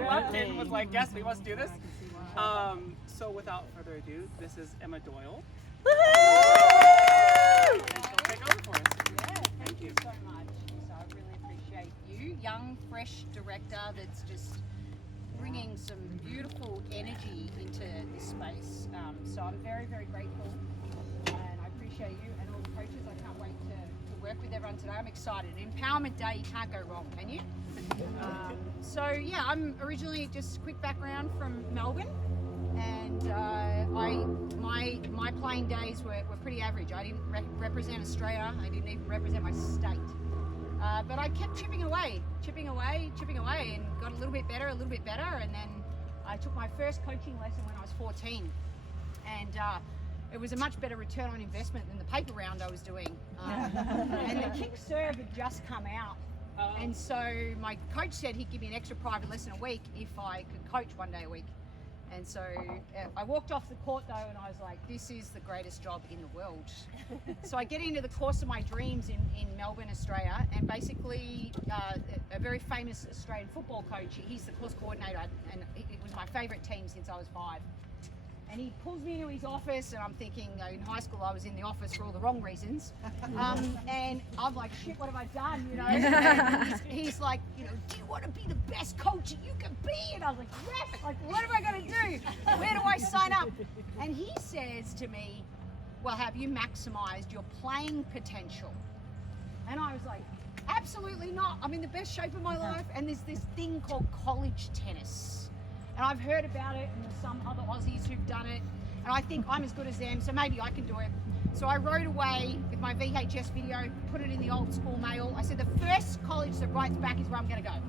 and was like, yes, we must do this. So without further ado, this is Emma Doyle. And she'll take over for us. Yeah, thank you so much. So I really appreciate you, young, fresh director that's just bringing some beautiful energy into this space. So I'm very, very grateful, and I appreciate you and all the coaches. I can't wait to work with everyone today. I'm excited. Empowerment Day, you can't go wrong, can you? So yeah, I'm originally, just quick background, from Melbourne, and my playing days were pretty average. I didn't represent Australia. I didn't even represent my state. But I kept chipping away, and got a little bit better, and then I took my first coaching lesson when I was 14, and it was a much better return on investment than the paper round I was doing. And the kick serve had just come out, and so my coach said he'd give me an extra private lesson a week if I could coach one day a week. And so I walked off the court though, and I was like, this is the greatest job in the world. So I get into the course of my dreams in Melbourne, Australia, and basically a very famous Australian football coach, he's the course coordinator, and it was my favourite team since I was 5. And he pulls me into his office, and I'm thinking, in high school I was in the office for all the wrong reasons. And I'm like, shit, what have I done, you know? And he's like, you know, do you want to be the best coach you can be? And I was like, yes, like, what am I going to do? Where do I sign up? And he says to me, well, have you maximised your playing potential? And I was like, absolutely not. I'm in the best shape of my life, and there's this thing called college tennis. And I've heard about it, and there's some other Aussies who've done it, and I think I'm as good as them, so maybe I can do it. So I wrote away with my VHS video, put it in the old school mail. I said, the first college that writes back is where I'm going to go.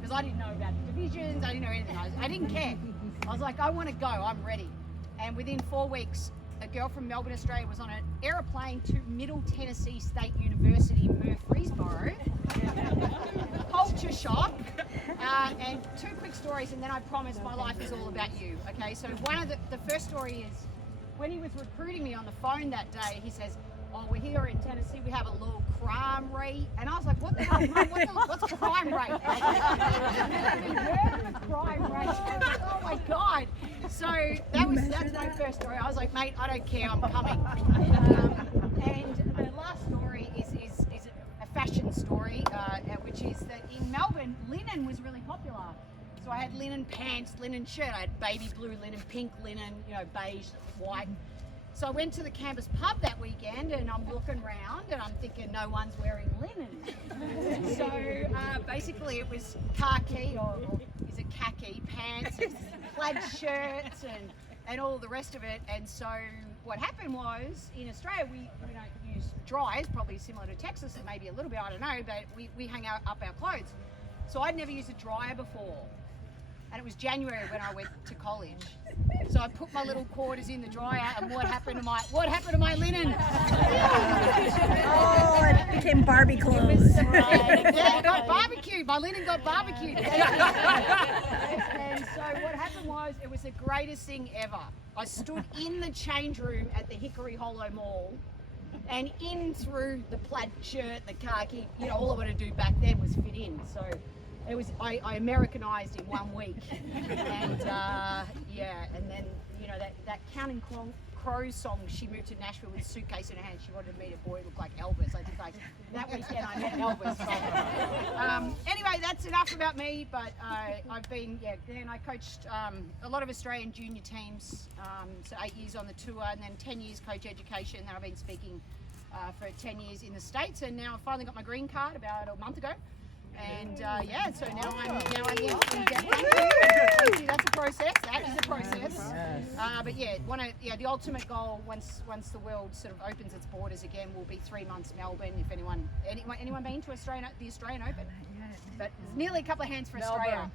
Because I didn't know about the divisions, I didn't know anything. I didn't care. I was like, I want to go, I'm ready. And within 4 weeks, a girl from Melbourne, Australia was on an aeroplane to Middle Tennessee State University, Murfreesboro. Culture shock. And 2 quick stories, and then I promise my life is all about you. Okay, so one of the first story is when he was recruiting me on the phone that day, he says, oh, we're here in Tennessee, we have a low crime rate. And I was like, what the hell, mate? What's crime rate? Crime rate. I was like, oh my God. So that's my first story. I was like, mate, I don't care, I'm coming. And the last story is a fashion story, which is that in Melbourne, linen was really popular. So I had linen pants, linen shirt, I had baby blue linen, pink linen, you know, beige, white. So I went to the campus pub that weekend, and I'm looking around and I'm thinking no one's wearing linen. So basically it was khaki, or is it khaki, pants, plaid shirts and all the rest of it. And so what happened was, in Australia we don't use dryers, probably similar to Texas, and maybe a little bit, I don't know, but we hang up our clothes. So I'd never used a dryer before. And it was January when I went to college. So I put my little quarters in the dryer, and what happened to my linen? Oh, it became Barbie clothes. Yeah, it got barbecued. My linen got barbecued. And so what happened was, it was the greatest thing ever. I stood in the change room at the Hickory Hollow Mall, and in through the plaid shirt, the khaki, you know, all I wanted to do back then was fit in. So it was, I Americanized in 1 week. And yeah, and then, you know, that Counting Crows song, she moved to Nashville with a suitcase in her hand. She wanted to meet a boy who looked like Elvis. I think that weekend I met Elvis. So. Anyway, that's enough about me, but I've been, then I coached a lot of Australian junior teams, so 8 years on the tour, and then 10 years coach education, and then I've been speaking for 10 years in the States, and now I finally got my green card about a month ago. And yeah, so now I'm in. Thank you. That's a process. That is a process. But yeah, the ultimate goal once the world sort of opens its borders again will be 3 months Melbourne. If anyone been to the Australian Open? But there's nearly a couple of hands for Australia.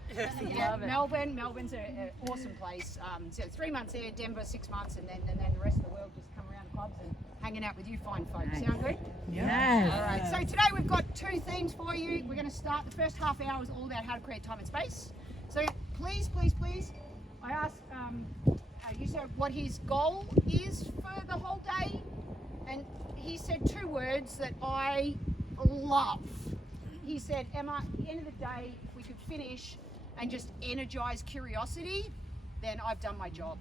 Yeah, Melbourne's an awesome place. So 3 months there, Denver 6 months, and then the rest of the world just come around the clubs and hanging out with you fine folks. Sound good? Yes. All right, so today we've got 2 themes for you. We're going to start, the first half hour is all about how to create time and space. So please, I asked Yusuf what his goal is for the whole day, and he said 2 words that I love. He said, Emma, at the end of the day, if we could finish and just energize curiosity, then I've done my job.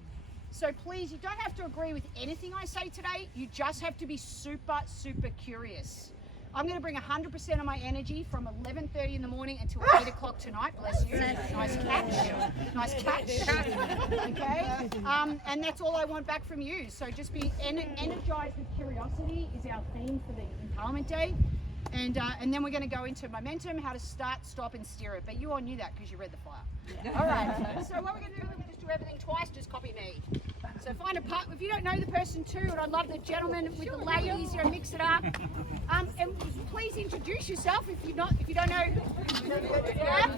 So please, you don't have to agree with anything I say today. You just have to be super, super curious. I'm going to bring 100% of my energy from 11:30 in the morning until 8 o'clock tonight. Bless you. Nice catch. Nice catch. Okay. And that's all I want back from you. So just be energized with curiosity is our theme for the Empowerment Day. And then we're going to go into momentum, how to start, stop, and steer it. But you all knew that because you read the flyer. All right. So what we're going to do, we'll just do everything twice. Just copy me. So find a part. If you don't know the person too, and I'd love the gentleman with the ladies, you know, mix it up. And please introduce yourself if you don't know. Yeah?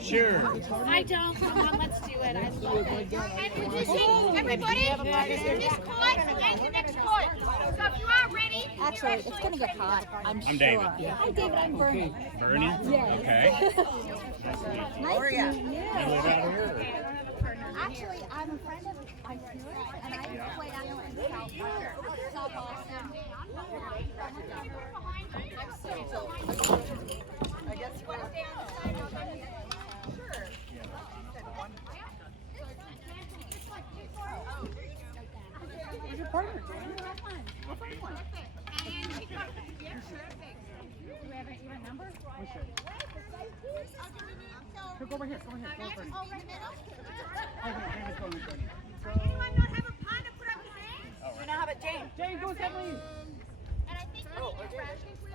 Sure. I don't. Come on, let's do it. I love it. Introducing everybody. Introducing this court and the next court. So if you are ready, Actually, it's gonna get hot. I'm sure. David. Hi, David. I'm Bernie. Bernie? Yes. Okay. Nice to meet you. You live out here? Actually, I'm a friend of Doyle, and I played out in South Boston. I guess Who's your partner? We should. Go over here. Go over here. Go over here. David's going with Bernie. Anyone not have a partner put up his hand? We now have a Jane. Jane, go with Kathleen. And I think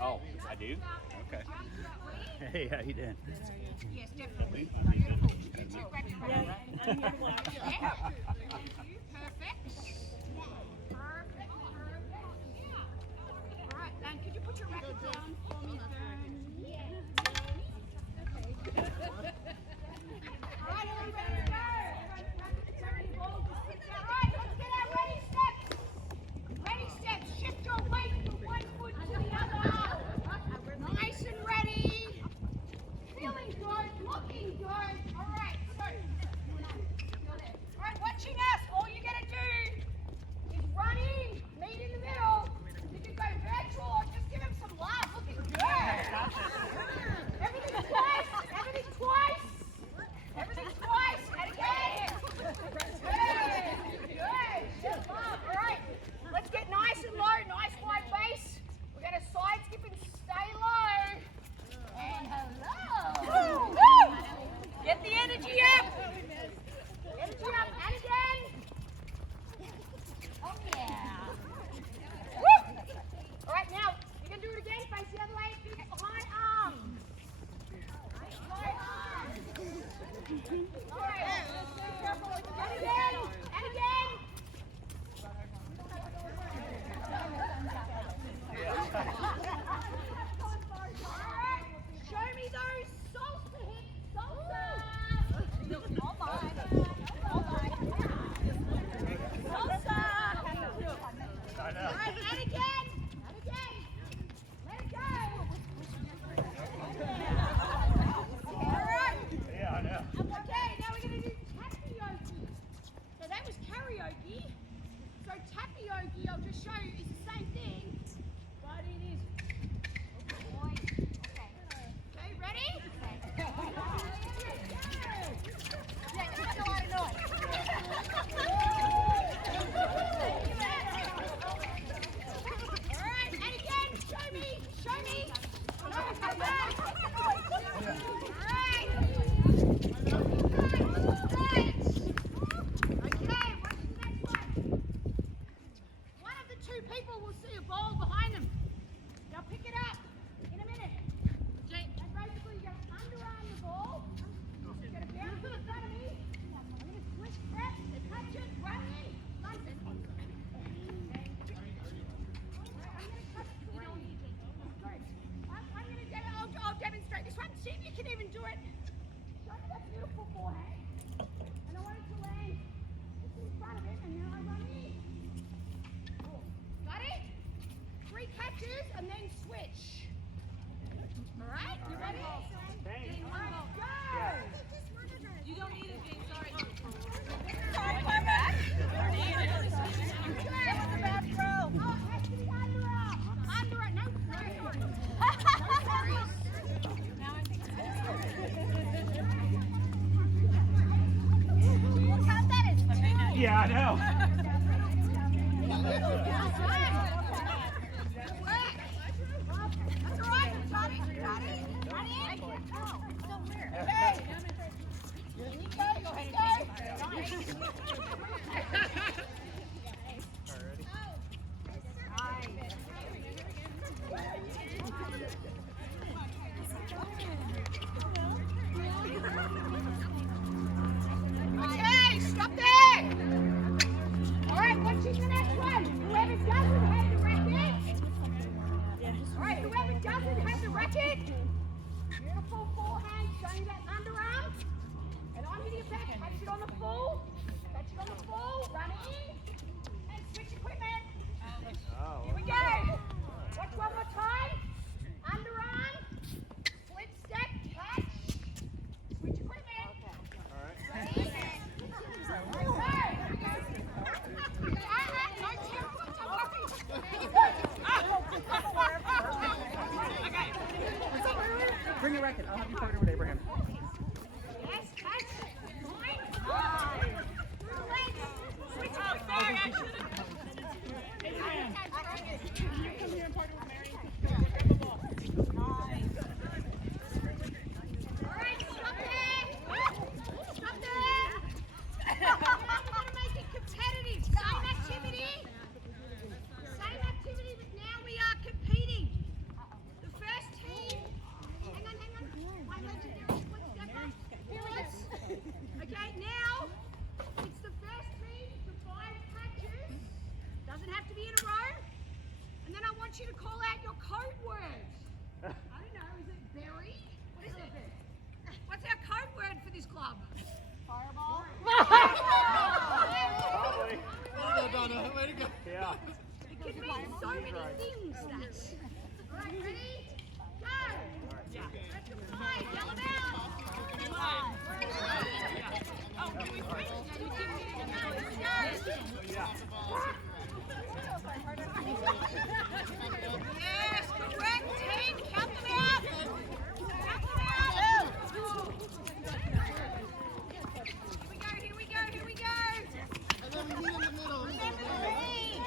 Oh, I do? Okay. Hey, how you doing? yes, definitely. Beautiful. You two grab your hand. Yeah. Perfect. Perfect. All right, and could you put your racket down for me, Bernie? Okay. All right, are we ready to go? All right, let's get our ready steps. Ready steps. Shift your weight from one foot to the other. Nice and ready. Feeling good. Looking good. All right. So, all right. Watching us. All you gotta do is running. Meet in the middle. You can go virtual or just give him some love. Looking good. Everything twice. Everything twice. Everything twice. And again. Good. Good. Good. All right. Let's get nice and low. Nice wide base. We're going to side skip and stay low. And hello. Woo. Get the energy up. Energy up. And again. Yeah, I know. Okay, stop there. All right, watching the next one. Whoever doesn't have the racket. All right, whoever doesn't have the racket. Beautiful forehand, showing that underarm. And I'm hitting it back. Catch it on the full. Catch it on the full. Run in. And switch equipment. Here we go. Watch one more time. Underarm. Flip step. Catch. Switch equipment. Ready? Bring your racket. I'll have you partner with Abraham. Yes, catch. Line. Switch equipment. All right, stop there. Stop there. We're going to make it competitive. Same activity. Same activity, but now we are competing. The first team. Hang on. My legendary split stepper. Here it is. Okay, now it's the first team to 5 catches. Doesn't have to be in a row. And then I want you to call out your code word. I don't know, is it berry? What is it? What's our code word for this club? Fireball. Probably. Way to go. Yeah. It can mean so many things. All right, ready? Go. Let's apply. Yell them out. Yes, correct. Team, count them out. Count them out. Here we go. And then we meet in the middle. Remember the lead.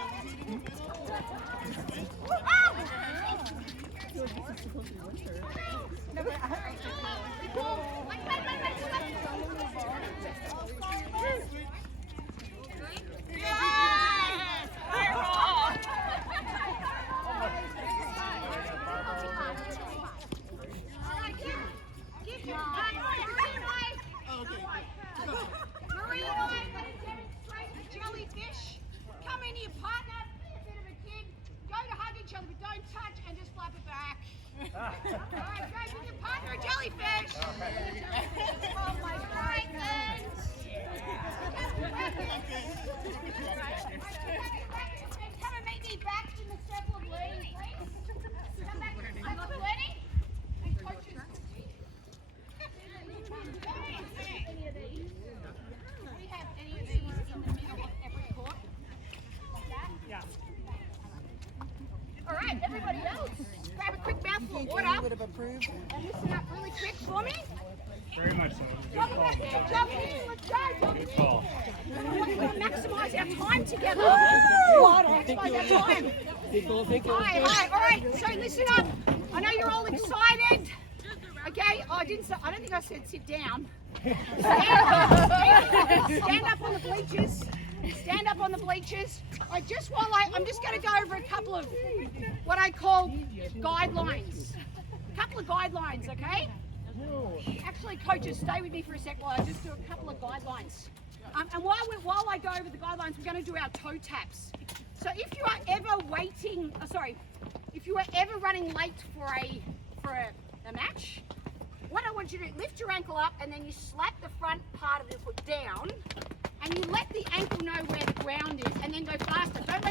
Marie and I are going to demonstrate the jellyfish. Come in your partner, be a bit of a kid, go to hug each other, but don't touch and just flap it back. Alright, go give your partner a jellyfish. Oh my goodness. Come and meet me back in the circle of learning, please. Come back. I love learning. And coaches. Any of these? We have any of these in the middle of every court? Like that? Yeah. All right, everybody else, grab a quick mouthful of water. Would have approved. And listen up really quick for me. Very much so. Jump in, jump in, let's go, jump Good in. call. We want to maximise our time together. Maximise our time. Hi, all right, so listen up. I know you're all excited. Okay, I don't think I said sit down. Stand up on the bleachers. Stand up on the bleachers. I'm just going to go over a couple of what I call guidelines. A couple of guidelines, okay? Actually, coaches, stay with me for a sec while I just do a couple of guidelines. And while I go over the guidelines, we're going to do our toe taps. So if you are ever if you are ever running late for a match, what I want you to do, lift your ankle up and then you slap the front part of the foot down and you let the ankle know where the ground is and then go faster. Don't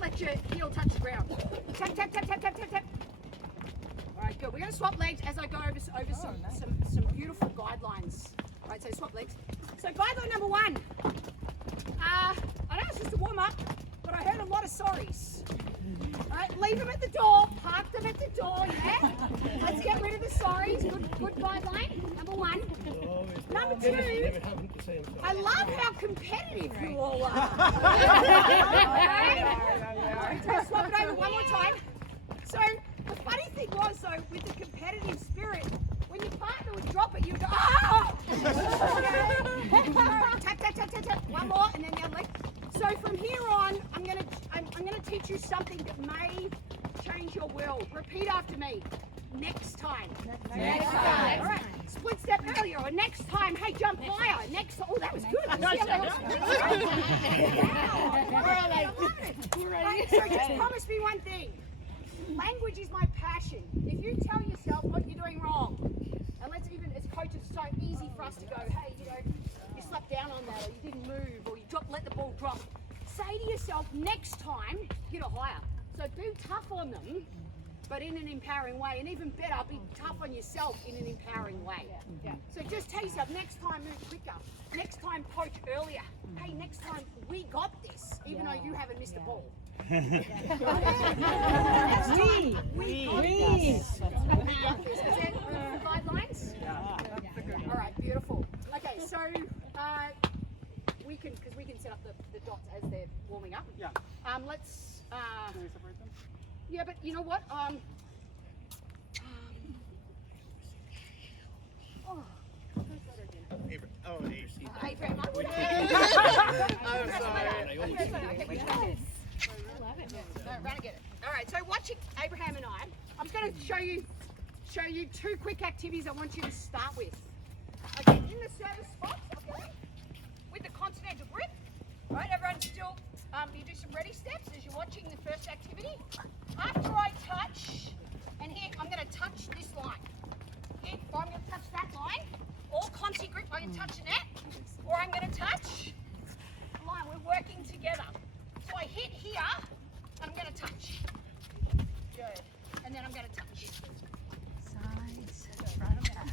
let your heel touch the ground. Tap, tap, tap, tap, tap, tap, tap. All right, good. We're going to swap legs as I go over some beautiful guidelines. All right, so swap legs. So guideline number 1. I know it's just a warm up, but I heard a lot of sorries. All right, leave them at the door. Park them at the door. Yeah. Let's get rid of the sorries. Good guideline. Number 1. Number Never happened to say him. I love how competitive you all are. Let's swap it over one more time. So the funny thing was, though, with the competitive spirit, when your partner would drop it, you'd go, oh! Tap, tap, tap, tap, tap. One more, and then the other leg. So from here on, I'm gonna teach you something that may change your world. Repeat after me. Next time. Next time. All right. Split step earlier, or next time. Hey, jump higher. Next. Oh, that was good. Right, so just promise me one thing. Language is my passion. If you tell yourself what you're doing wrong, and let's even as coaches, it's so easy for us to go, hey, you slapped down on that, or you didn't move, or you let the ball drop. Say to yourself, next time, hit it higher. So be tough on them, but in an empowering way, and even better, be tough on yourself in an empowering way. So just tell yourself, next time move quicker, next time poach earlier, hey, next time we got this, even though you haven't missed a ball. Next time we got this. We got this. Is that the guidelines? All right, beautiful. Okay, so we can set up the dots as they're warming up. Yeah. Let's. Can we separate them? Yeah, but you know what? Oh, Abraham, I'm sorry. okay, no, run and get it. All right, so watching Abraham and I'm going to show you two quick activities I want you to start with. Okay, in the service spots, okay, with the continental grip. All right, everyone still, you do some ready steps as you're watching the first activity. After I touch, and here, I'm going to touch this line. Here, or I'm going to touch that line. All conti grip, I can touch the net, or I'm going to touch the line. We're working together. So I hit here, I'm going to touch. Good. And then I'm going to touch. Sides, front, back.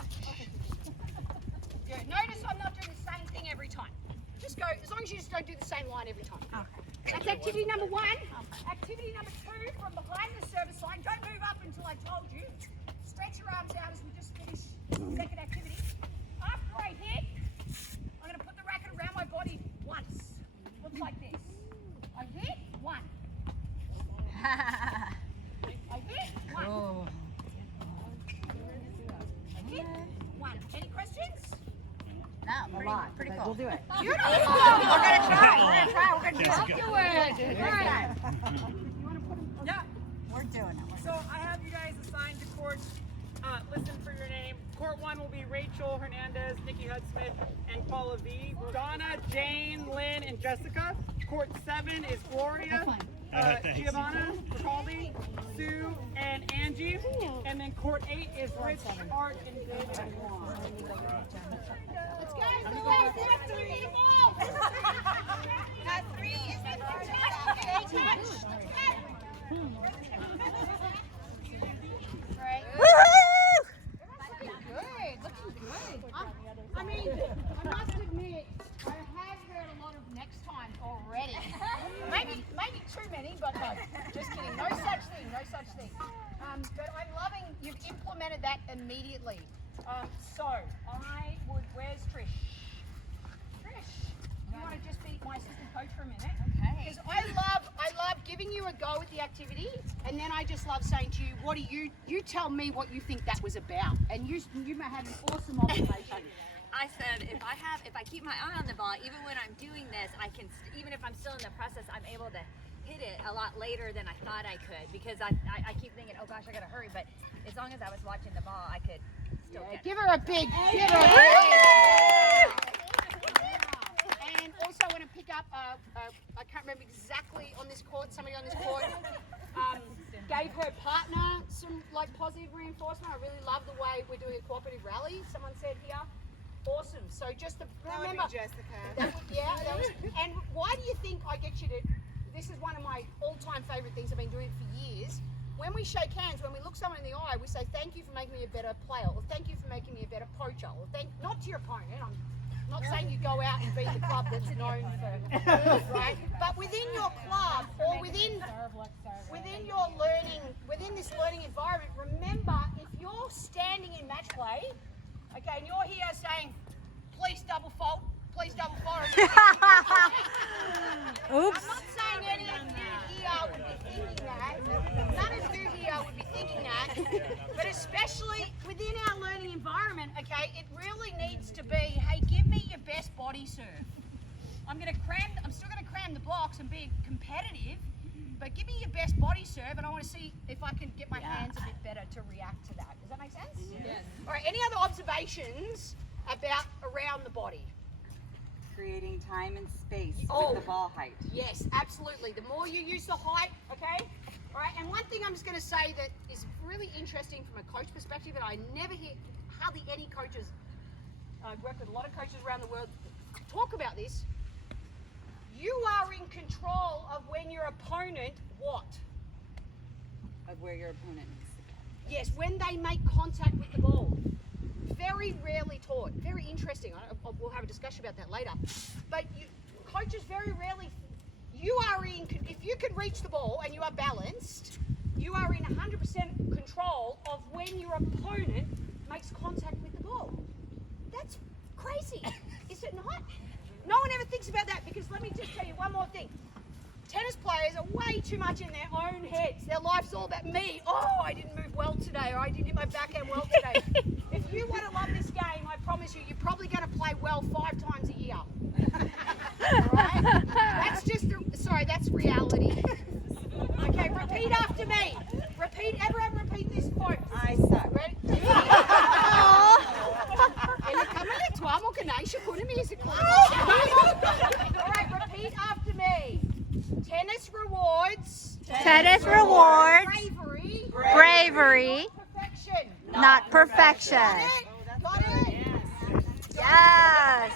Good. Notice I'm not doing the same thing every time. Just go, as long as you just don't do the same line every time. Okay. That's activity number one. Activity number two, from behind the service line. Don't move up until I told you. Stretch your arms out as we just finish the second activity. After I hit, I'm going to put the racket around my body once. Looks like this. I hit, one. I hit, one. Oh. I hit, one. Any questions? No, pretty cool. We'll do it. Beautiful. We're gonna try. We're gonna do it. Afterwards. All right. Yeah. We're doing it. So I have you guys assigned to court. Listen for your name. Court 1 will be Rachel Hernandez, Nikki Hudsmith, and Paula V. Donna, Jane, Lynn, and Jessica. Court 7 is Gloria, Giovanna, Ricaldi, Sue, and Angie. And then court 8 is Rich, Art, and David and Juan. Let's go. There's 3 people. 3 is the touch. Right. Looking good. Looking good. I mean, I must admit, I have heard a lot of next time already. Maybe too many, but no. Just kidding. No such thing. No such thing. But I'm loving you've implemented that immediately. So I would. Where's Trish? Trish, you want to just be my assistant coach for a minute? Okay. Because I love giving you a go at the activity, and then I just love saying to you, what do you tell me what you think that was about, and you may have an awesome observation. I said if I keep my eye on the ball, even when I'm doing this, I can even if I'm still in the process, I'm able to hit it a lot later than I thought I could, because I keep thinking, oh gosh, I gotta hurry, but as long as I was watching the ball, I could still get it. Give her a big. And also I want to pick up, I can't remember exactly on this court, somebody on this court gave her partner some positive reinforcement. I really love the way we're doing a cooperative rally, someone said here. Awesome. So just to remember. That would be Jessica. That was, and why do you think I get you to, this is one of my all-time favorite things, I've been doing it for years. When we shake hands, when we look someone in the eye, we say, thank you for making me a better player, or thank you for making me a better poacher, or not to your opponent, I'm not saying you go out and beat the club that's known for, right? But within your club, or within your learning, within this learning environment, remember, if you're standing in match play, okay, and you're here saying, please Oops. I'm not saying any of you here would be thinking that. None of you here would be thinking that. But especially within our learning environment, okay, it really needs to be, hey, give me your best body serve. I'm still gonna cram the blocks and be competitive, but give me your best body serve, and I want to see if I can get my hands a bit better to react to that. Does that make sense? Yes. All right, any other observations about around the body? Creating time and space Oh. with the ball height. Yes, absolutely. The more you use the height, okay? All right, and one thing I'm just going to say that is really interesting from a coach perspective, and I never hear hardly any coaches, I've worked with a lot of coaches around the world, talk about this. You are in control of when your opponent, what? Of where your opponent needs to go. Yes, when they make contact with the ball. Very rarely taught. Very interesting. We'll have a discussion about that later. But coaches very rarely, if you can reach the ball and you are balanced, you are in 100% control of when your opponent makes contact with the ball. That's crazy, is it not? No one ever thinks about that, because let me just tell you one more thing. Tennis players are way too much in their own heads. Their life's all about me. Oh, I didn't move well today, or I didn't hit my backhand well today. If you want to love this game, I promise you, you're probably going to play well 5 times a year. All right? That's just, that's reality. Okay, repeat after me. Everyone repeat this quote. I suck. Ready? Eller kan man ikke twa, man kan ikke kun music. All right, repeat after me. Tennis rewards. Bravery, Perfection. not perfection. Got it? Got it? Yes.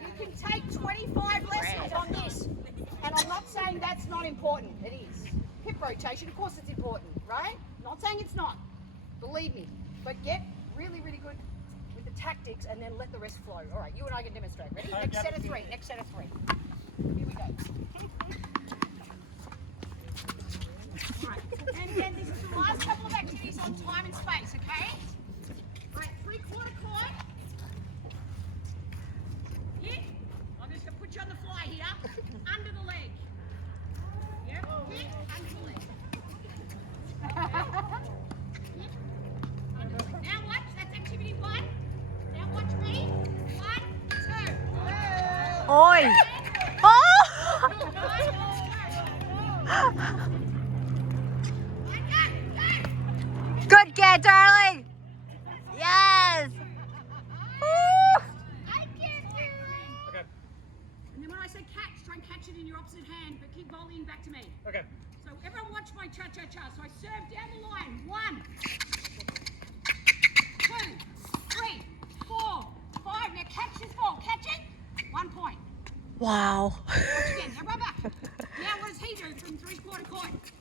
You can take 25 lessons on this. And I'm not saying that's not important. It is. Hip rotation, of course it's important, right? Not saying it's not. Believe me. But get really, really good with the tactics and then let the rest flow. All right, you and I can demonstrate. Ready? Next set of 3. Next set of 3. Here we go. All right. And again, this is the last couple of activities on time and space, okay? All right, 3/4 court. Hit. I'm just going to put you on the fly here. Under the leg. Yep. Hit. Under the leg. Hit. Under the leg. Now watch. That's activity 1. Now watch me. 1, 2. Oi. Oh. Good get, darling. Yes. Woo. I can't do it. Okay. And then when I say catch, try and catch it in your opposite hand, but keep volleying back to me. Okay. So everyone watch my cha-cha-cha. So I serve down the line. 1, 2, 3, 4, 5. Now catch this ball. Catch it. 1 point. Wow. Watch again. Now run back. Now what does he do from 3/4 court?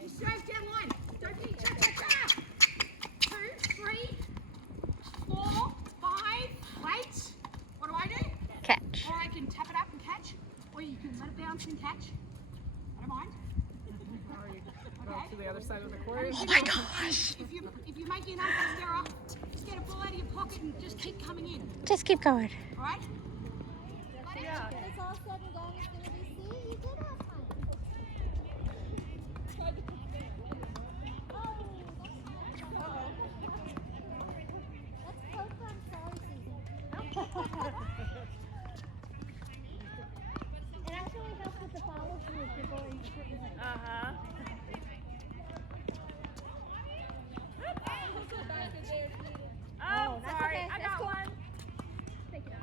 He serves down line. Don't be cha-cha-cha. 2, 3, 4, 5. Wait. What do I do? Catch. Or I can tap it up and catch, or you can let it bounce and catch. I don't mind. Okay. To the other side of the court. And Oh my gosh. If you're making an unfast error, just get a ball out of your pocket and just keep coming in. Just keep going. All right? It's all said and done. It's gonna be. See, you did have fun. Oh, that's code for I'm sorry, Susan. It actually helps with the follow through if you're going certain ways. Oh, that's sorry. okay. I That's got cool. one. Take it out.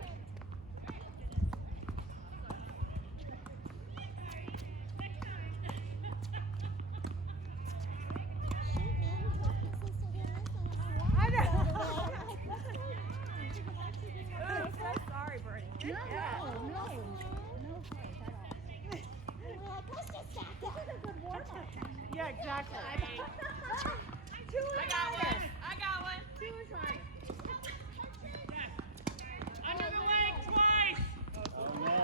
I know. I'm so sorry, Bernie. Good job. No fight at all. We're like, let's just stack it. This is a good warm-up. Yeah, exactly. I got one. I got one. Two is right. Under the leg twice. Oh no.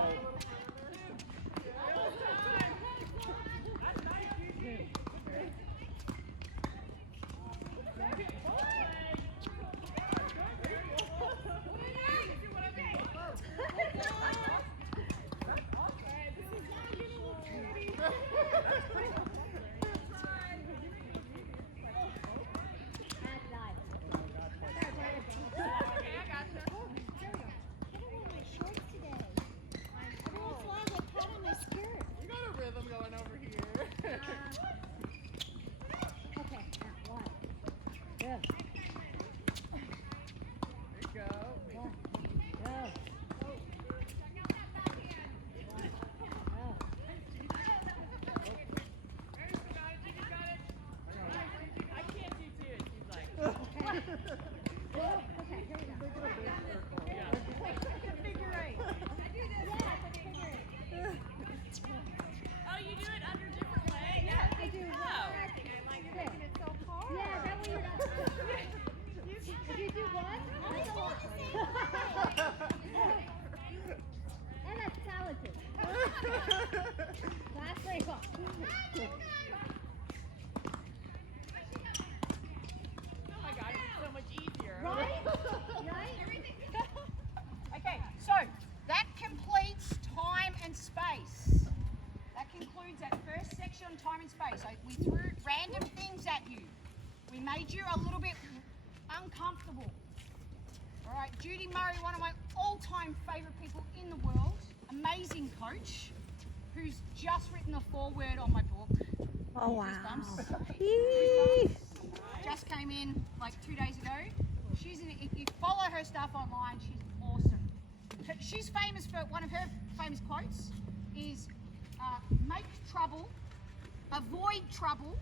Judy Murray, one of my all-time favourite people in the world, amazing coach, who's just written the foreword on my book. Oh, wow. Goosebumps. Just came in like 2 days ago. If you follow her stuff online, she's awesome. She's famous for, one of her famous quotes is, make trouble, avoid trouble,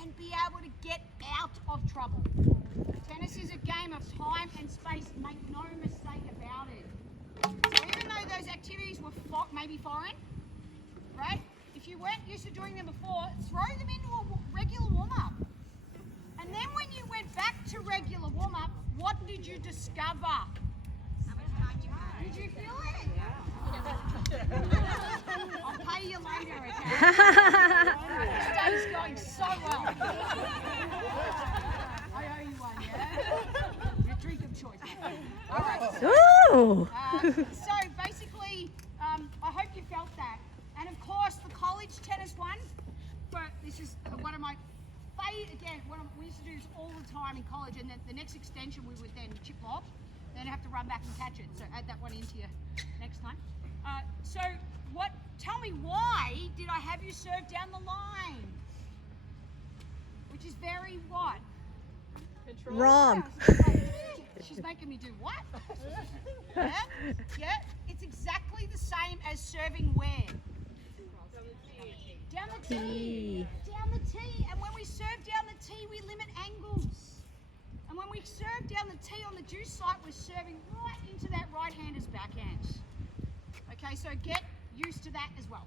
and be able to get out of trouble. Tennis is a game of time and space, make no mistake about it. So even though those activities were maybe foreign, right? If you weren't used to doing them before, throw them into a regular warm-up. And then when you went back to regular warm-up, what did you discover? Did you feel it? I'll pay you later, okay? This day is going so well. I owe you one, yeah? Your drink of choice. All right. Ooh. So basically, I hope you felt that. And of course, the college tennis one, but this is one of my again, we used to do this all the time in college, and then the next extension we would then chip lob, then have to run back and catch it. So add that one into you next time. Tell me, why did I have you serve down the line? Which is very what? Wrong. She's making me do what? Yeah? Yeah? It's exactly the same as serving where? Down the tee. Down the tee. And when we serve down the tee, we limit angles. And when we serve down the tee on the juice site, we're serving right into that right-hander's backhand. Okay, so get used to that as well.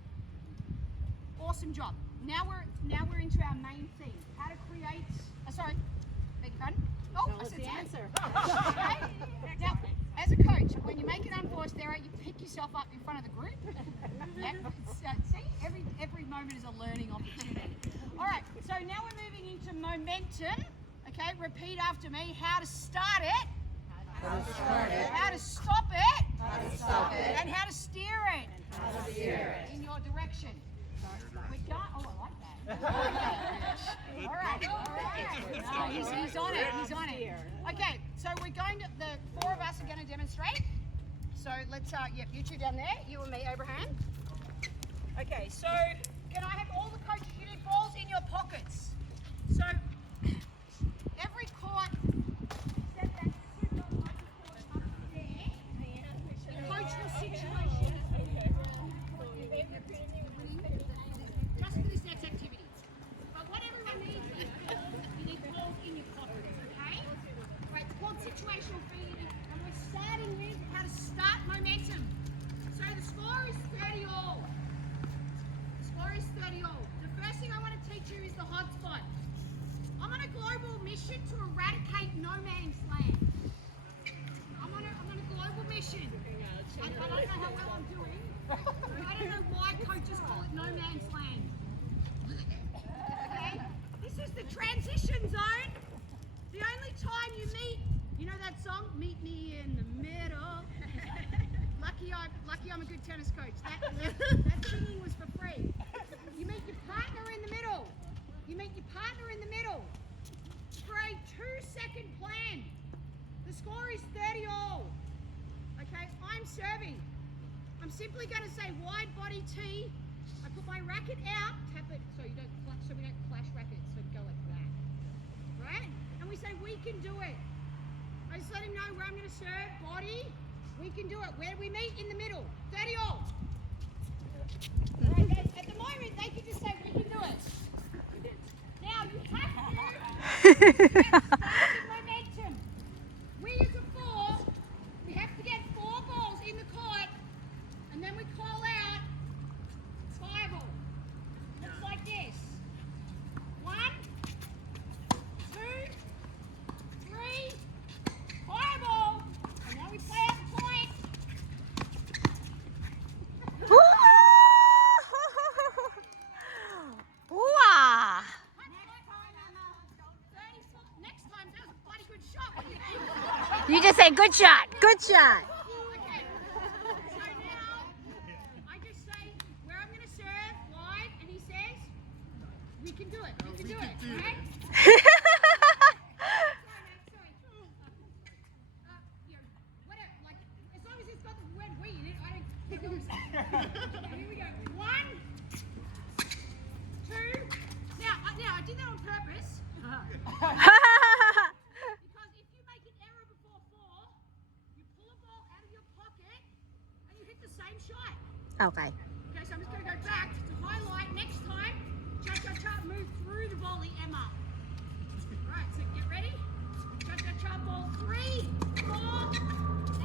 Awesome job. Now we're into our main theme. How to create. Sorry, beg your pardon. Oh, I said the answer. Okay. Now, as a coach, when you make an unforced error, you pick yourself up in front of the group. See, every moment is a learning opportunity. All right, so now we're moving into momentum. Okay, repeat after me. How to start it. How to start it. How to stop it. How to stop it. And how to steer it. How to steer it. In your direction. We're done. Oh, I like that. All right. No, he's on it. He's on it. Okay, so we're going to, the four of us are going to demonstrate. So let's, yep, you two down there, you and me, Abraham. Okay, so can I have all the coaches, you need balls in your pockets. So every court, except that super lucky court up there, the coaching situation. Just for this next activity. But what everyone needs is, you need balls in your pockets, okay? Right, it's called situational feeding, and we're starting with how to start momentum. So the score is 30 all. The score is 30 all. The first thing I want to teach you is the hotspot. I'm on a global mission to eradicate no man's land. I'm on a global mission. I don't know how well I'm doing. I don't know why coaches call it no man's land. Okay? This is the transition zone. The only time you meet, you know that song, Meet Me in the Middle? Lucky I'm a good tennis coach. That singing was for free. You meet your partner in the middle. You meet your partner in the middle. For a 2-second plan. The score is 30 all. Okay, I'm serving. I'm simply going to say wide body tee. I put my racket out, tap it so we don't clash rackets, so go like that. Right? And we say we can do it. I just let him know where I'm going to serve, body. We can do it. Where do we meet? In the middle. 30 all. Right, at the moment, they can just say we can do it. Now you have to starting momentum. We use a 4. We have to get 4 balls in the court, and then we call out 5 all. Looks like this. 1, 2, 3, 5 all. And now we play out the point. Wow. Next time, that was a bloody good shot. What do you think? You just say good shot. Good shot. Okay. So now, I just say where I'm going to serve, wide, and he says, we can do it. We can do it. Right? Here we go. 1, 2. Now I did that on purpose. Because if you make an error before 4, you pull a ball out of your pocket and you hit the same shot. Okay. Okay, so I'm just going to go back to highlight. Next time, cha-cha-cha, move through the volley, Emma. Right, so get ready. Cha-cha-cha, ball 3, 4,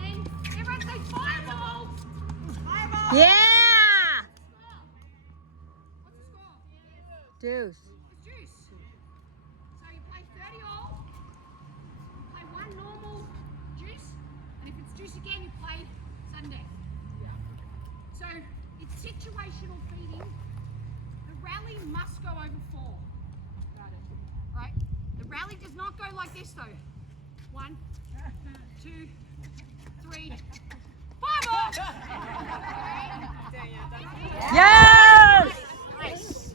and everyone say fireball. Fireball. Yeah! What's the score? Deuce. It's juice. So you play 30 all, you play 1 normal juice, and if it's juice again, you play sudden death. So it's situational feeding. The rally must go over 4. Got it. Right? The rally does not go like this though. 1, 2, 3, 5 all! Yes! Nice.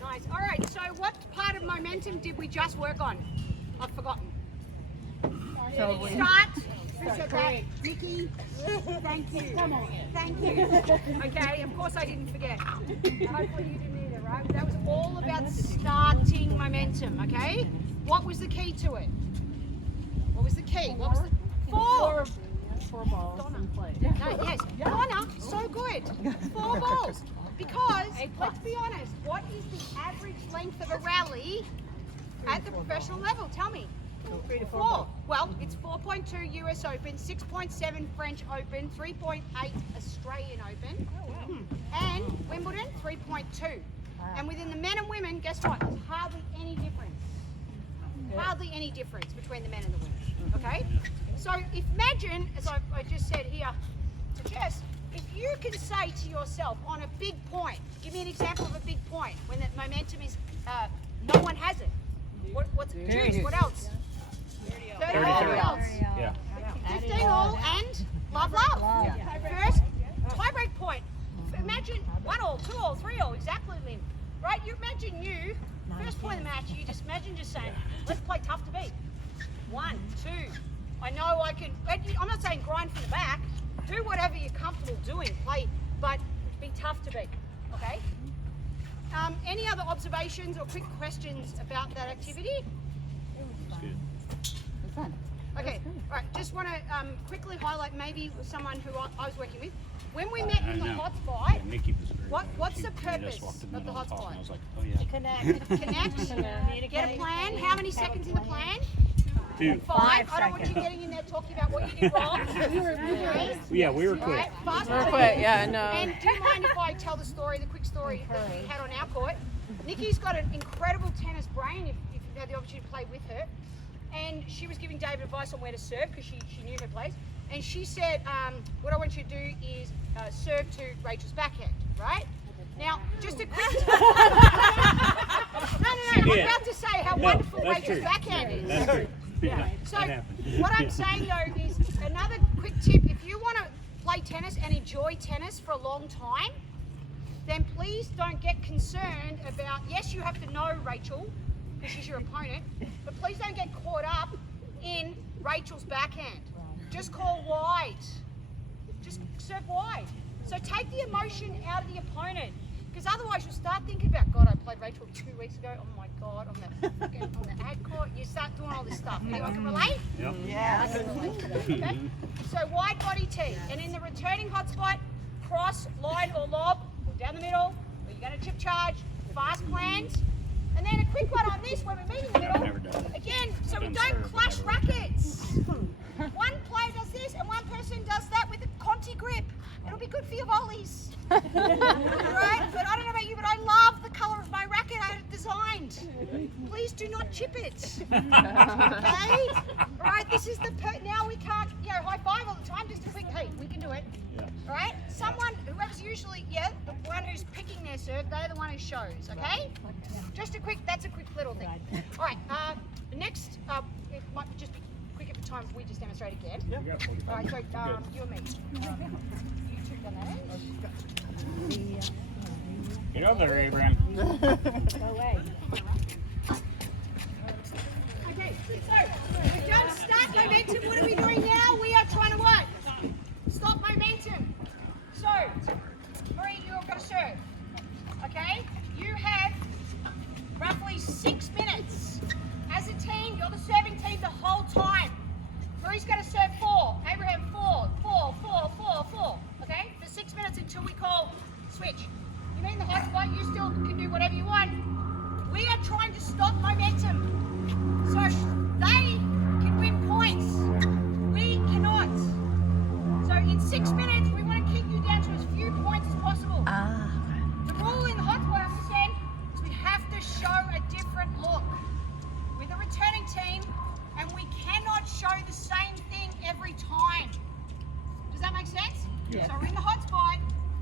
Nice. All right, so what part of momentum did we just work on? I've forgotten. Start. Who said that? Nikki. Thank you. Come on. Thank you. Okay, of course I didn't forget. Hopefully you didn't either, right? That was all about starting momentum, okay? What was the key to it? What was the key? What was the 4? 4 balls in play. No, yes. Donna, so good. 4 balls. Because, let's be honest, what is the average length of a rally at the professional level? Tell me. 3 to 4 4. balls. Well, it's 4.2 US Open, 6.7 French Open, 3.8 Australian Open, and Wimbledon 3.2. And within the men and women, guess what? There's hardly any difference. Hardly any difference between the men and the women. Okay? So imagine, as I just said here to Jess, if you can say to yourself on a big point, give me an example of a big point when that momentum is no one has it. What's juice? What else? 30 all. What else? Yeah. 15 all and love. First tie-break point. Imagine 1 all, 2 all, 3 all, exactly, Lynn. Right? You imagine first point of the match, you just imagine just saying, let's play tough to beat. 1, 2. I know I can, I'm not saying grind from the back. Do whatever you're comfortable doing, play, but be tough to beat, okay? Any other observations or quick questions about that activity? Okay, all right, just want to quickly highlight maybe someone who I was working with. When we met in the hotspot, Nikki was very what's good. the purpose of the hotspot? I was like, oh yeah. Connect, get a plan. How many seconds in the plan? 2. 5. I don't want you getting in there talking about what you did wrong. Yeah, we were quick. Right, fast. We're quick, yeah, no. And do you mind if I tell the quick story that we had on our court? Nikki's got an incredible tennis brain, if you've had the opportunity to play with her. And she was giving David advice on where to serve because she knew her place. And she said, what I want you to do is serve to Rachel's backhand, right? Now, just a quick... No, I'm about to say how wonderful Rachel's backhand is. That's true. Yeah. So what I'm saying though is another quick tip, if you want to play tennis and enjoy tennis for a long time, then please don't get concerned about, yes, you have to know Rachel because she's your opponent, but please don't get caught up in Rachel's backhand. Just call wide. Just serve wide. So take the emotion out of the opponent, because otherwise you'll start thinking about, God, I played Rachel 2 weeks ago. Oh my God, on the ad court. You start doing all this stuff. Anyone can relate? Yep. Yeah. I can relate to that. Okay. So wide body tee, and in the returning hotspot, cross, line or lob, or down the middle, or you're going to chip charge, fast plans, and then a quick one on this when we're meeting the I've never middle. done it. Again, so we I've don't done serve, clash but never- rackets. One player does this and one person does that with a Conti grip. It'll be good for your volleys. Right? But I don't know about you, but I love the colour of my racket I had it designed. Please do not chip it. Okay? Right, this is now we can't, high five all the time, just a quick, hey, we can do it. Yeah. Right? Whoever's usually, the one who's picking their serve, they're the one who shows, okay? Just that's a quick little thing. All right, next, it might just be quicker for time if we just demonstrate again. We got 45 All right, so minutes. you and me. You two done that. Get over there, Abraham. Go away. Okay, so we've done start momentum. What are we doing now? We are trying to what? Stop momentum. So 6 minutes, we want to keep you down to as few points as possible. The rule in the hot spot, understand, is we have to show a different look. We're the returning team, and we cannot show the same thing every time. Does that make sense? Yeah. So we're in the hot spot,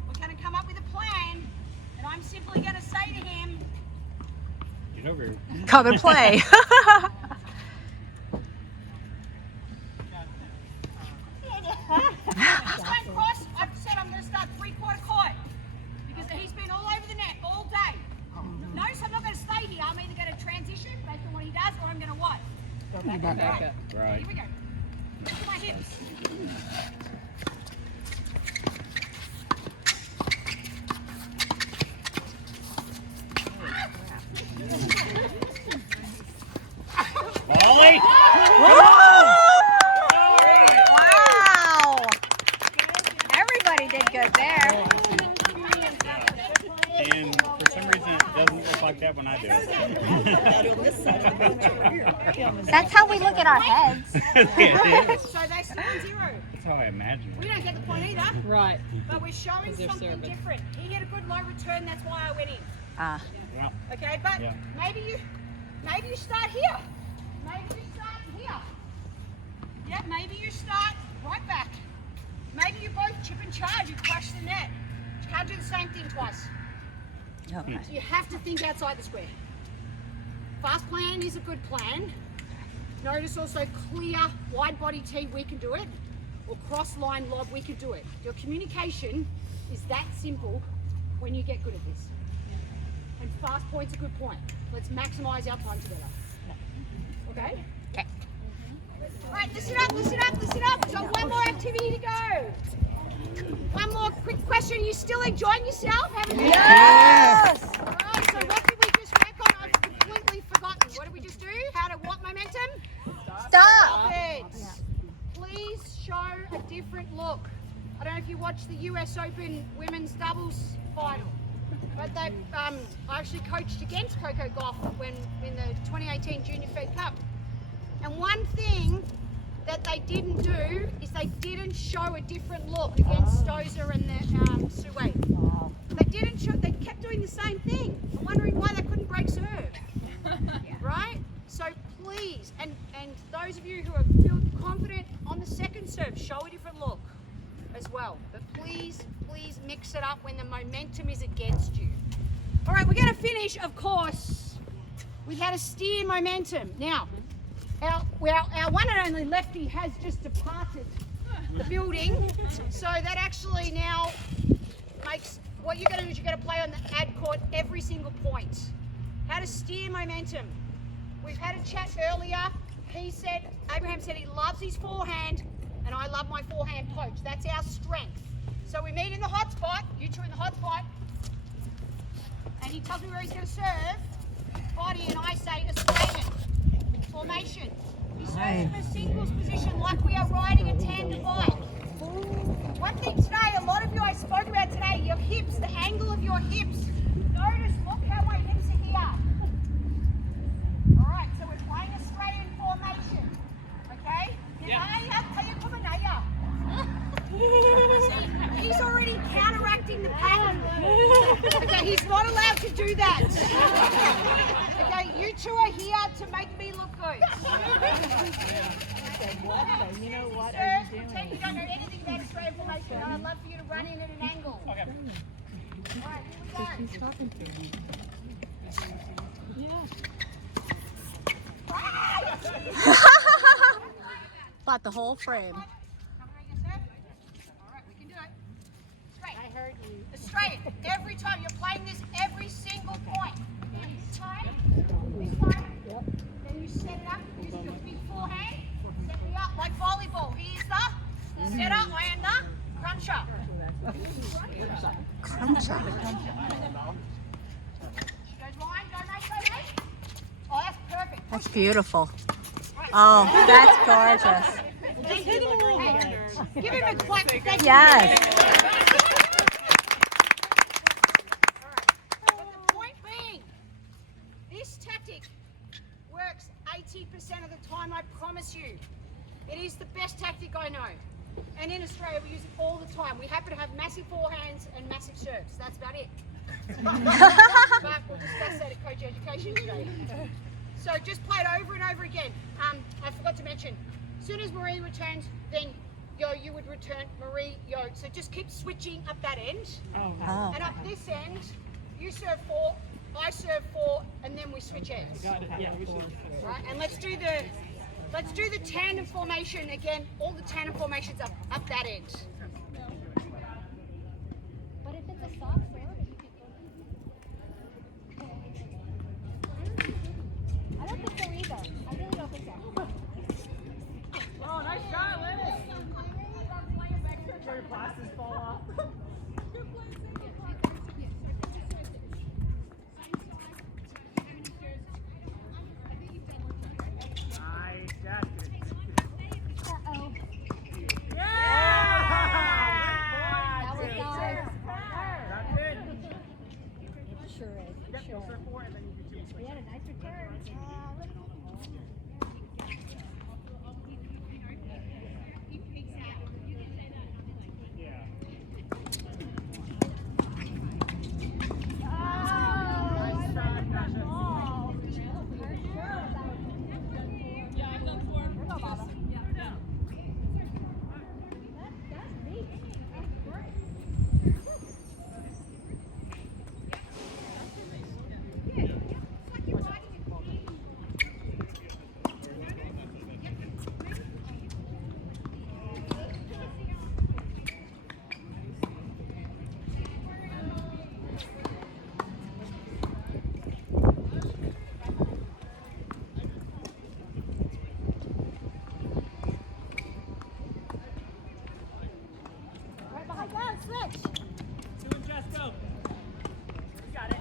we're going to come up with a plan, and I'm simply going to say to him, Get over here. Come and play. this time cross, I've said I'm going to start 3/4 court, because he's been all over the net all day. Notice I'm not going to stay here, I'm either going to transition based on what he does, or I'm going to what? Go back up. Right. Here we go. Look at my hips. Ollie! Wow. Everybody did good there. And for some reason, it doesn't look like that when I do it. That's how we look at our heads. Yeah, So they still on 0. that's how I imagine We it. don't get the point either, Right. but we're showing something different. He had a good low return, that's why I went in. Ah. Well, Okay, but Yeah. maybe you start here. Maybe you start here. Yeah, maybe you start right back. Maybe you both chip and charge, you crush the net. You can't do the same thing twice. Okay. So you have to think outside the square. Fast plan is a good plan. Notice also clear, wide body tee, we can do it. Or cross line lob, we can do it. Your communication is that simple when you get good at this. And fast point's a good point. Let's maximize our time together. Okay? Okay. All right, listen up, listen up, listen up. We've got one more activity to go. One more quick question. You still enjoying yourself? Haven't you? Yes. All right, so what did we just work on? I've completely forgotten. What did we just do? How to what momentum? Stop. Perfect. Please show a different look. I don't know if you watched the US Open women's doubles final, but they I actually coached against Coco Gauff when in the 2018 Junior Fed Cup. And one thing that they didn't do is they didn't show a different look against Stozer and the Suway. They didn't show. They kept doing the same thing. I'm wondering why they couldn't break serve. Right? So please, and those of you who are feel confident on the second serve, show a different look as well. But please mix it up when the momentum is against you. All right, we're going to finish, of course, with how to steer momentum. Now, our one and only lefty has just departed the building, so that actually now makes what you're going to do is you're going to play on the ad court every single point. How to steer momentum. We've had a chat earlier. Abraham said he loves his forehand, and I love my forehand poach. That's our strength. So we meet in the hot spot, you two in the hot spot, and he tells me where he's going to serve. Body, and I say Australian formation. He serves from a singles position like we are riding a tandem bike. One thing today, a lot of you I spoke about today, your hips, the angle of your hips. Notice, look how my hips are here. All right, so we're playing Australian formation. Okay? See, he's already counteracting the pattern. Okay, he's not allowed to do that. Okay, you two are here to make me look good. You know what Sir, pretend you don't know anything about Australian formation, and I'd love for you to run in at an angle. Okay. All right, here we go. He's talking to me. Bought the whole frame. All right, we can do it. Straight. I heard you. Straight. Every time. You're playing this every single point. This time. Then you set it up using your big forehand. Set me up like volleyball. Here's the setter. I am the cruncher. Cruncher. She goes line. Go, mate. Oh, that's perfect. That's beautiful. Oh, that's gorgeous. Hey, give him a clap. Thank you. Yes. But the point being, this tactic works 80% of the time, I promise you. It is the best tactic I know. And in Australia, we use it all the time. We happen to have massive forehands and massive serves. That's about it. But we'll discuss that at Coach Education today. So just play it over and over again. I forgot to mention, as soon as Marie returns, then Yo, you would return Marie, Yo. So just keep switching up that end. Oh. And up this end, you serve 4, I serve 4, and then we switch ends. Got it. Yeah. Right, and let's do the tandem formation again. All the tandem formations up that end. But if it's a soft serve, I don't think so either. I really don't think so. Oh, nice shot, Lennon. Your glasses fall off. Nice, that's good. Uh-oh. Yeah! That was nice. That's it. Sure is. Yep, you'll serve 4 and then you do 2 switch. We had a nice return. Doing just go. You got it.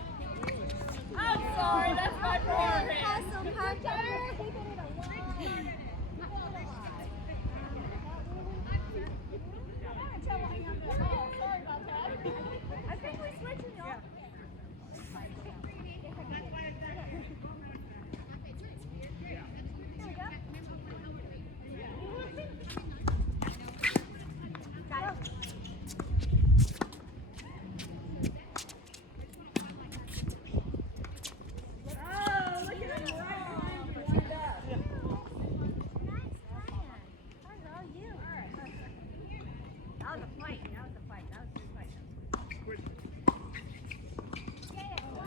I'm sorry, that's my fault. Awesome, Parker. Keeping it alive. Sorry about that. I think we're switching, y'all.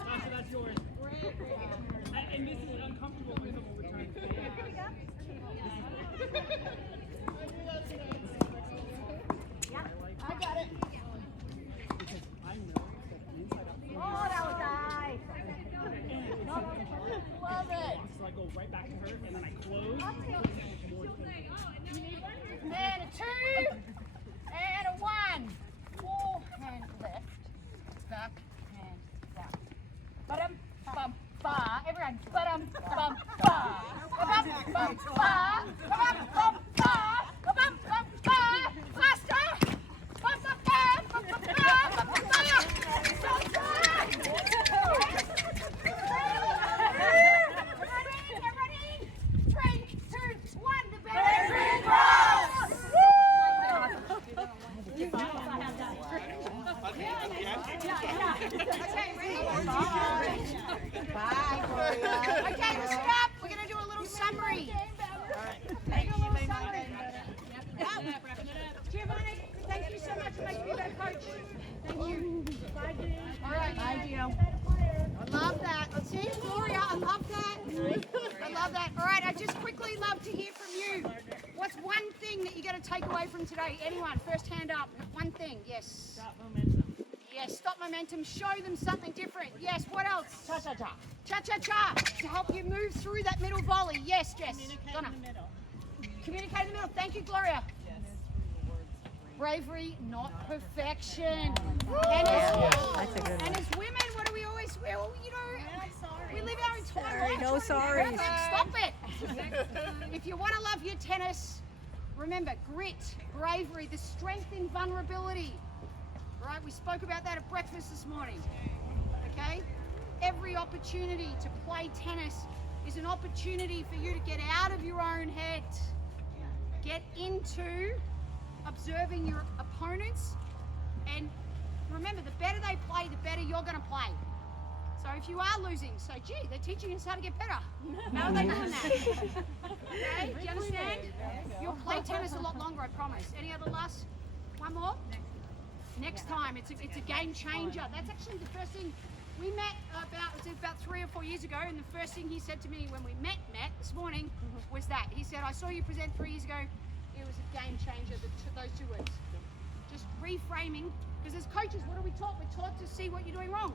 Sasha, that's yours. And this is an uncomfortable rhythm when we're trying to play. I got it. Because I know that the inside out flow Oh, that was nice. Love it. so I go right back to her and then I close. And a 2, and a 1. Forehand left, back hand down. Ba-dum, bum, ba. Everyone, ba-dum, bum, ba. Ba-bum, bum, ba. Ba-bum, bum, ba. Ba-bum, bum, ba. Faster. Bum, bum, ba. Bum, bum, ba. Bum, bum, ba. So Ready? 3, 2, 1. The bell rolls. Okay, ready? Bye, Gloria. Okay, listen up. We're going to do a little summary. Giovanni, thank you so much for making me a better coach. Thank you. Bye, Jim. All right. Bye, Gio. I love that. See, Gloria, I love that. I love that. All right, I just quickly love to hear from you. What's one thing that you're going to take away from today? Anyone? First hand up. One thing. Yes. Stop momentum. Yes, stop momentum. Show them something different. Yes, what else? Cha-cha-cha. Cha-cha-cha. To help you move through that middle volley. Yes, Jess. Donna. In the middle. Communicate in the middle. Thank you, Gloria. Bravery, not perfection. And That's a good and one. as women, what do we always, well, you know, we live our entire Sorry, lives no trying to be sorries. perfect. Stop it. If you want to love your tennis, remember grit, bravery, the strength in vulnerability. Right, we spoke about that at breakfast this morning. Okay? Every opportunity to play tennis is an opportunity for you to get out of your own head. Get into observing your opponents, and remember, the better they play, the better you're going to play. So if you are losing, say, gee, they're teaching us how to get better. How are they doing that? Okay, do you understand? You'll play tennis a lot longer, I promise. Any other last? One more? Next time. It's a game changer. That's actually the first thing. We met about 3 or 4 years ago, and the first thing he said to me when we met this morning was that. He said, I saw you present 3 years ago. It was a game changer, those 2 words. Just reframing, because as coaches, what are we taught? We're taught to see what you're doing wrong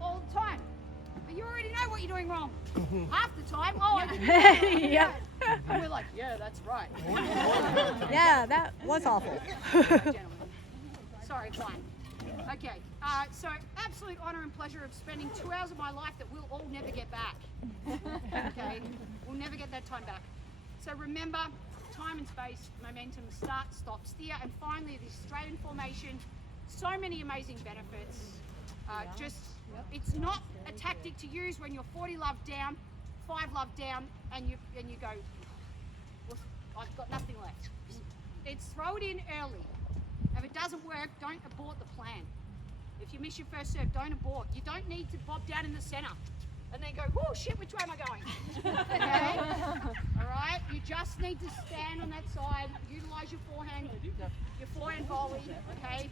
all the time. But you already know what you're doing wrong. Half the time, I didn't know that. Yep. And we're like, yeah, that's right. Yeah, that was awful. Gentlemen. Sorry, fine. Okay, so absolute honour and pleasure of spending 2 hours of my life that we'll all never get back. Okay, we'll never get that time back. So remember, time and space, momentum, start, stop, steer, and finally the Australian formation. So many amazing benefits. It's not a tactic to use when you're 40 love down, 5 love down, and you go, well, I've got nothing left. It's throw it in early. If it doesn't work, don't abort the plan. If you miss your first serve, don't abort. You don't need to bob down in the centre and then go, oh shit, which way am I going? Okay? All right? You just need to stand on that side, utilise your forehand volley, okay?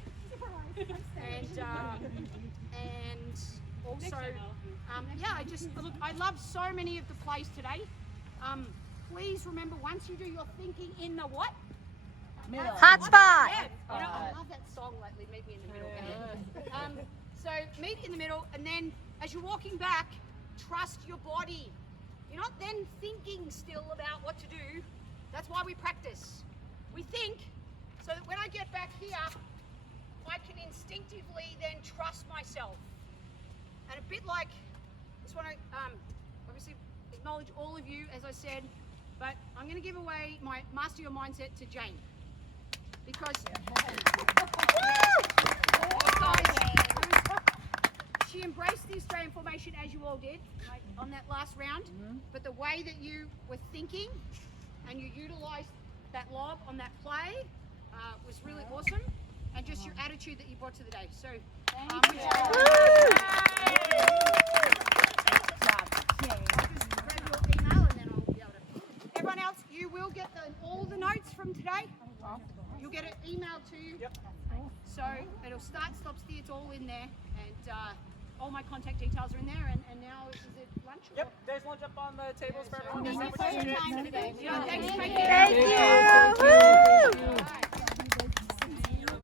And also, I love so many of the plays today. Please remember, once you do your thinking in the what? Hot spot. Yeah, you know, I love that song lately, Meet Me in the Middle. So meet in the middle, and then as you're walking back, trust your body. You're not then thinking still about what to do. That's why we practice. We think so that when I get back here, I can instinctively then trust myself. And a bit like, I just want to obviously acknowledge all of you, as I said, but I'm going to give away my Master Your Mindset to Jane. Because she embraced the Australian formation as you all did on that last round, but the way that you were thinking and you utilised that lob on that play was really awesome, and just your attitude that you brought to the day. So, just grab your email and then I'll be able to. Everyone else, you will get all the notes from today. You'll get it emailed to you. Yep. So it'll start, stop, steer, it's all in there, and all my contact details are in there. And now is it lunch? Yep, there's lunch up on the tables for everyone. Thank you for your time today. Thank you. Woo! All right.